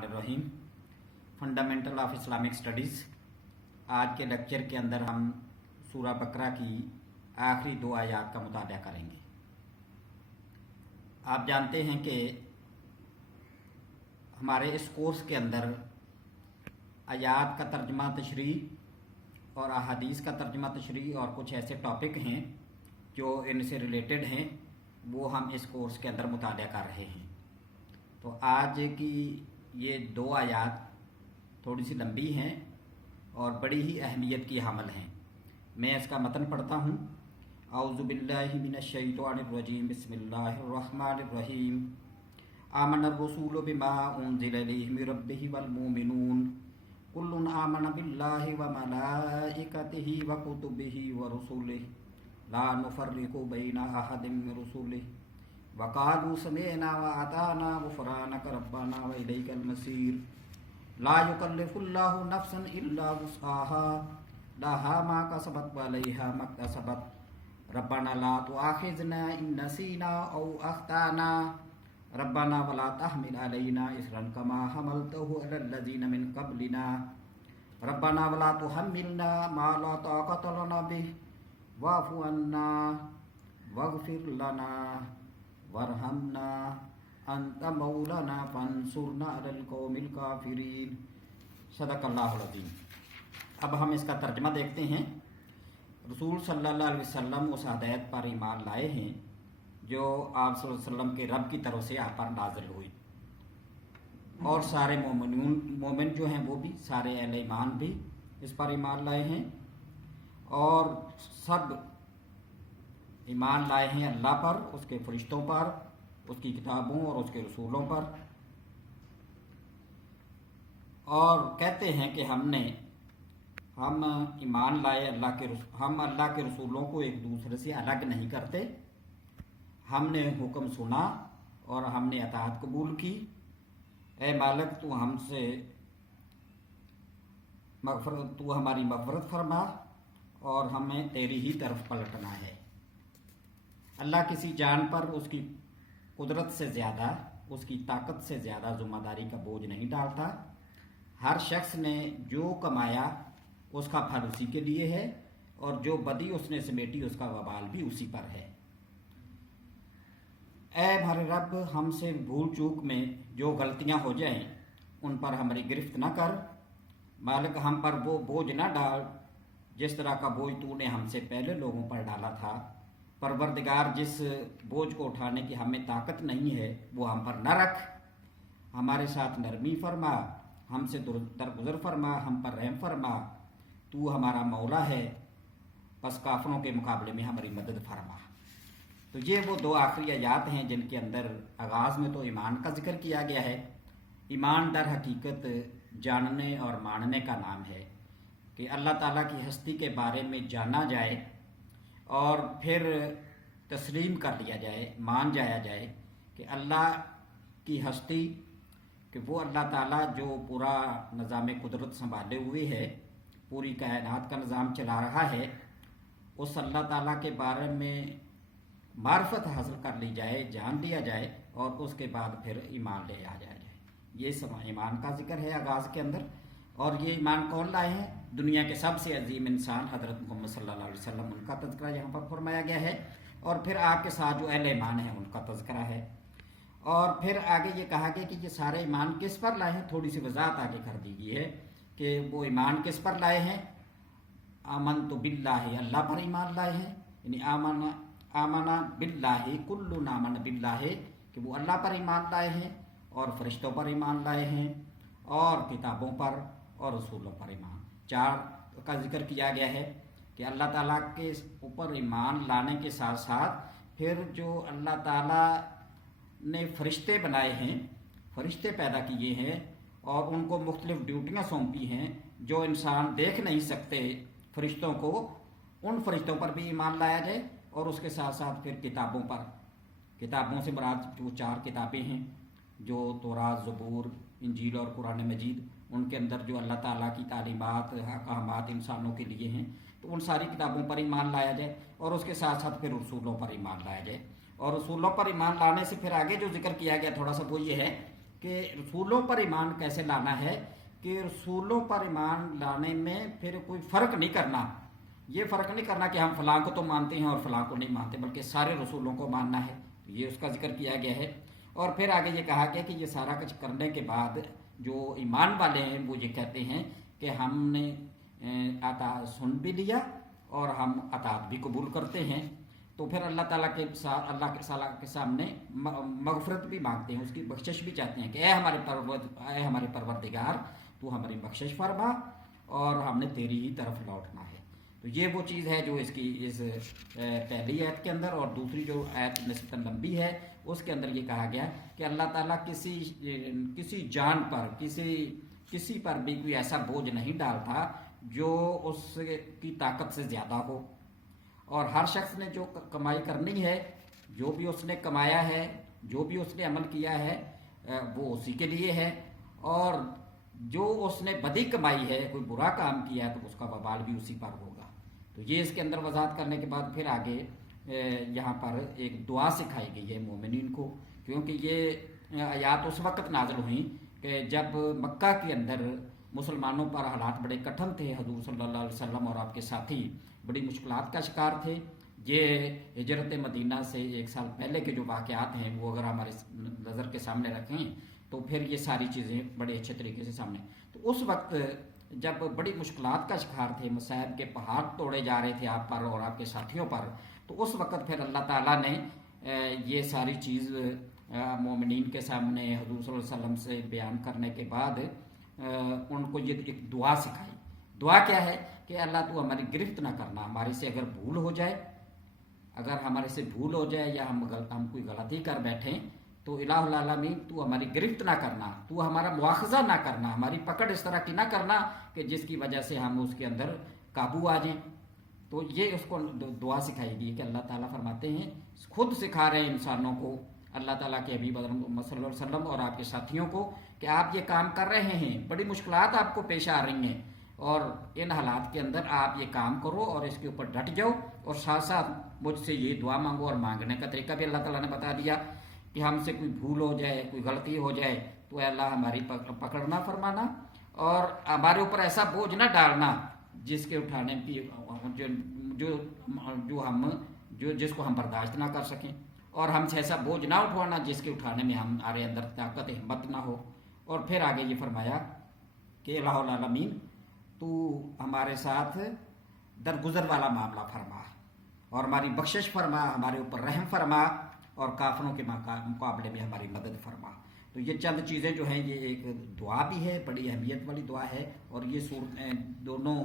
बिस्मिल्लाहिर्रहमानिर्रहीम। Fundamental of Islamic studies. आज के लेक्चर के अंदर हम सूरह बकरा की आखिरी 2 आयात का मुताला करेंगे। आप जानते हैं कि हमारे इस कोर्स के अंदर आयात का तर्जमा तशरीह और अहादीस का तर्जमा तशरीह और कुछ ऐसे टॉपिक हैं जो इनसे रिलेटेड हैं, वो हम इस कोर्स के अंदर मुताला कर रहे हैं। तो आज की ये 2 आयात थोड़ी सी लंबी हैं और बड़ी ही अहमियत की हामल हैं। मैं इसका मतन पढ़ता हूँ। औज़ु बिल्लाहि मिनश शैतानिर रजीम, बिस्मिल्लाहिर्रहमानिर्रहीम। आमनर रसूलु बिमा उनज़िला इलैहि मिर रब्बिहि वल मुमिनून कुल्लुन आमना बिल्लाहि व मलाइकतिहि व कुतुबिहि व रुसुलिहि ला नुफ़र्रिक़ु बैना अहदिम मिर रुसुलिहि वक़ालू समिअना व अताना गुफ़रानक रब्बना व इलैकल मसीर ला युकल्लिफ़ुल्लाहु नफ़्सन इल्ला वुस्अहा लहा मा कसबत व अलैहा मक्तसबत रब्बना ला तुआखिज़ना इन नसीना औ अख़्ताना रब्बना वला तहमिल अलैना इसरन कमा हमलतहु अलल लज़ीना मिन क़ब्लिना रब्बना वला तुहम्मिलना मा ला ताक़त लना बिहि वाफ़ु अन्ना वग़फ़िर लना वरहमना अंत मौलाना फंसुरना अलल कौमिल काफिरीन। सदक़ल्लाहुल अज़ीम। अब हम इसका तर्जमा देखते हैं। रसूल सल्लल्लाहु अलैहि वसल्लम उस हदायत पर ईमान लाए हैं जो आप सल्लल्लाहु अलैहि वसल्लम के रब की तरफ से आप पर नाज़िल हुई, और सारे मोमिन जो हैं वो भी, सारे अहले ईमान भी इस पर ईमान लाए हैं, और सब ईमान लाए हैं अल्लाह पर, उसके फरिश्तों पर, उसकी किताबों और उसके रसूलों पर, और कहते हैं कि हम ईमान लाए हम अल्लाह के रसूलों को एक दूसरे से अलग नहीं करते। हमने हुक्म सुना और हमने अताअत कबूल की। ए मालिक, तू हमारी मग़फ़िरत फरमा और हमें तेरी ही तरफ पलटना है। अल्लाह किसी जान पर उसकी कुदरत से ज़्यादा, उसकी ताकत से ज़्यादा ज़िम्मेदारी का बोझ नहीं डालता। हर शख्स ने जो कमाया उसका फल उसी के लिए है, और जो बदी उसने समेटी उसका वबाल भी उसी पर है। ऐ हमारे रब, हमसे भूल चूक में जो गलतियां हो जाएं उन पर हमारी गिरफ्त न कर। मालिक, हम पर वो बोझ न डाल जिस तरह का बोझ तूने हमसे पहले लोगों पर डाला था। परवरदिगार, जिस बोझ को उठाने की हमें ताकत नहीं है वो हम पर न रख। हमारे साथ नरमी फरमा, हमसे दरगुजर फरमा, हम पर रहम फरमा। तू हमारा मौला है, बस काफिरों के मुकाबले में हमारी मदद फरमा। तो ये वो 2 आखिरी आयात हैं जिनके अंदर आगाज़ में तो ईमान का जिक्र किया गया है। ईमान दर हकीकत जानने और मानने का नाम है कि अल्लाह ताला की हस्ती के बारे में जाना जाए और फिर तस्लीम कर लिया जाए, मान जाया जाए कि अल्लाह की हस्ती, कि वो अल्लाह ताला जो पूरा निज़ाम कुदरत संभाले हुए है, पूरी कायनात का निज़ाम चला रहा है, उस अल्लाह ताला के बारे में मार्फत हासिल कर ली जाए, जान लिया जाए, और उसके बाद फिर ईमान ले आ जाए। ये सब ईमान का जिक्र है आगाज़ के अंदर। और ये ईमान कौन लाए हैं? दुनिया के सबसे अजीम इंसान हज़रत मोहम्मद सल्लल्लाहु अलैहि वसल्लम, उनका तज़किरा यहाँ पर फरमाया गया है, और फिर आपके साथ जो अहले ईमान है उनका तज़किरा है। और फिर आगे ये कहा गया कि ये सारे ईमान किस पर लाए हैं। थोड़ी सी वजाहत आगे कर दी गई है कि वो ईमान किस पर लाए हैं। आमनतु बिल्लाहि, अल्लाह पर ईमान लाए हैं, यानी आमना बिल्लाहि कुल्लुन आमन बिल्लाहि, कि वो अल्लाह पर ईमान लाए हैं, और फरिश्तों पर ईमान लाए हैं, और किताबों पर और रसूलों पर ईमान। 4 का जिक्र किया गया है कि अल्लाह ताला के ऊपर ईमान लाने के साथ साथ फिर जो अल्लाह ताला ने फरिश्ते बनाए हैं, फरिश्ते पैदा किए हैं और उनको मुख्तलिफ ड्यूटियाँ सौंपी हैं जो इंसान देख नहीं सकते फरिश्तों को, उन फरिश्तों पर भी ईमान लाया जाए। और उसके साथ साथ फिर किताबों पर, किताबों से मुराद जो 4 किताबें हैं जो तौरात, ज़बूर, इंजील और कुरान मजीद, उनके अंदर जो अल्लाह ताला की तालीमात, अहकामात इंसानों के लिए हैं, तो उन सारी किताबों पर ईमान लाया जाए। और उसके साथ साथ फिर रसूलों पर ईमान लाया जाए। और रसूलों पर ईमान लाने से फिर आगे जो जिक्र किया गया थोड़ा सा वो ये है کہ رسولوں پر ایمان کیسے لانا ہے کہ رسولوں پر ایمان لانے میں پھر کوئی فرق نہیں کرنا. یہ فرق نہیں کرنا کہ ہم فلاں کو تو مانتے ہیں اور فلاں کو نہیں مانتے، بلکہ سارے رسولوں کو ماننا ہے. یہ اس کا ذکر کیا گیا ہے. اور پھر آگے یہ کہا گیا کہ یہ سارا کچھ کرنے کے بعد جو ایمان والے ہیں وہ یہ کہتے ہیں کہ ہم نے اطاعت سن بھی لیا اور ہم اطاعت بھی قبول کرتے ہیں. تو پھر اللہ تعالیٰ کے ساتھ اللہ کے سامنے مغفرت بھی مانگتے ہیں، اس کی بخشش بھی چاہتے ہیں کہ اے ہمارے پروردگار تو ہماری بخشش فرما اور ہم نے تیری ہی طرف لوٹنا ہے. تو یہ وہ چیز ہے جو اس پہلی آیت کے اندر. اور دوسری جو آیت نسبتاً لمبی ہے اس کے اندر یہ کہا گیا کہ اللہ تعالیٰ کسی جان پر کسی پر بھی کوئی ایسا بوجھ نہیں ڈالتا جو اس کی طاقت سے زیادہ ہو. اور ہر شخص نے جو کمائی کرنی ہے، جو بھی اس نے کمایا ہے، جو بھی اس نے عمل کیا ہے وہ اسی کے لیے ہے. اور جو اس نے بدی کمائی ہے، کوئی برا کام کیا ہے تو اس کا وبال بھی اسی پر ہوگا. تو یہ اس کے اندر وضاحت کرنے کے بعد پھر آگے یہاں پر ایک دعا سکھائی گئی ہے مومنین کو، کیونکہ یہ آیات اس وقت نازل ہوئیں کہ جب مکہ کے اندر مسلمانوں پر حالات بڑے کٹھن تھے. حضور صلی اللہ علیہ وسلم اور آپ کے ساتھی بڑی مشکلات کا شکار تھے. یہ ہجرت مدینہ سے 1 سال پہلے کے جو واقعات ہیں وہ اگر ہمارے نظر کے سامنے رکھیں تو پھر یہ ساری چیزیں بڑے اچھے طریقے سے سامنے. تو اس وقت جب بڑی مشکلات کا شکار تھے، مصائب کے پہاڑ توڑے جا رہے تھے آپ پر اور آپ کے ساتھیوں پر، تو اس وقت پھر اللہ تعالیٰ نے یہ ساری چیز مومنین کے سامنے حضور صلی اللہ علیہ وسلم سے بیان کرنے کے بعد ان کو یہ ایک دعا سکھائی. دعا کیا ہے کہ اللہ تو ہماری گرفت نہ کرنا، ہمارے سے اگر بھول ہو جائے، اگر ہمارے سے بھول ہو جائے یا ہم کوئی غلطی کر بیٹھیں تو الہ العالمین تو ہماری گرفت نہ کرنا، تو ہمارا مواخذہ نہ کرنا، ہماری پکڑ اس طرح کی نہ کرنا کہ جس کی وجہ سے ہم اس کے اندر قابو آ جائیں. تو یہ اس کو دعا سکھائی گئی کہ اللہ تعالیٰ فرماتے ہیں، خود سکھا رہے ہیں انسانوں کو، اللہ تعالیٰ کے حبیب محمد صلی اللہ علیہ وسلم اور آپ کے ساتھیوں کو کہ آپ یہ کام کر رہے ہیں، بڑی مشکلات آپ کو پیش آ رہی ہیں اور ان حالات کے اندر آپ یہ کام کرو اور اس کے اوپر ڈٹ جاؤ. اور ساتھ ساتھ مجھ سے یہ دعا مانگو، اور مانگنے کا طریقہ بھی اللہ تعالیٰ نے بتا دیا کہ ہم سے کوئی بھول ہو جائے، کوئی غلطی ہو جائے تو اے اللہ ہماری پکڑنا فرمانا اور ہمارے اوپر ایسا بوجھ نہ ڈالنا جس کے اٹھانے کی جس کو ہم برداشت نہ کر سکیں، اور ہم سے ایسا بوجھ نہ اٹھوانا جس کے اٹھانے میں ہمارے اندر طاقت ہمت نہ ہو. اور پھر آگے یہ فرمایا کہ الہ العالمین تو ہمارے ساتھ درگزر والا معاملہ فرما اور ہماری بخشش فرما، ہمارے اوپر رحم فرما اور کافروں کے مقابلے میں ہماری مدد فرما. تو یہ چند چیزیں جو ہیں یہ ایک دعا بھی ہے، بڑی اہمیت والی دعا ہے. اور یہ دونوں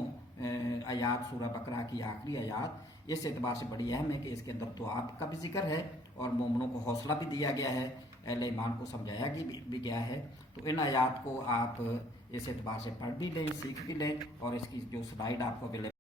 آیات سورہ بقرہ کی آخری آیات اس اعتبار سے بڑی اہم ہے کہ اس کے اندر دعا کا بھی ذکر ہے اور مومنوں کو حوصلہ بھی دیا گیا ہے، اہل ایمان کو سمجھایا بھی گیا ہے. تو ان آیات کو آپ اس اعتبار سے پڑھ بھی لیں، سیکھ بھی لیں، اور اس کی جو سلائیڈ آپ کو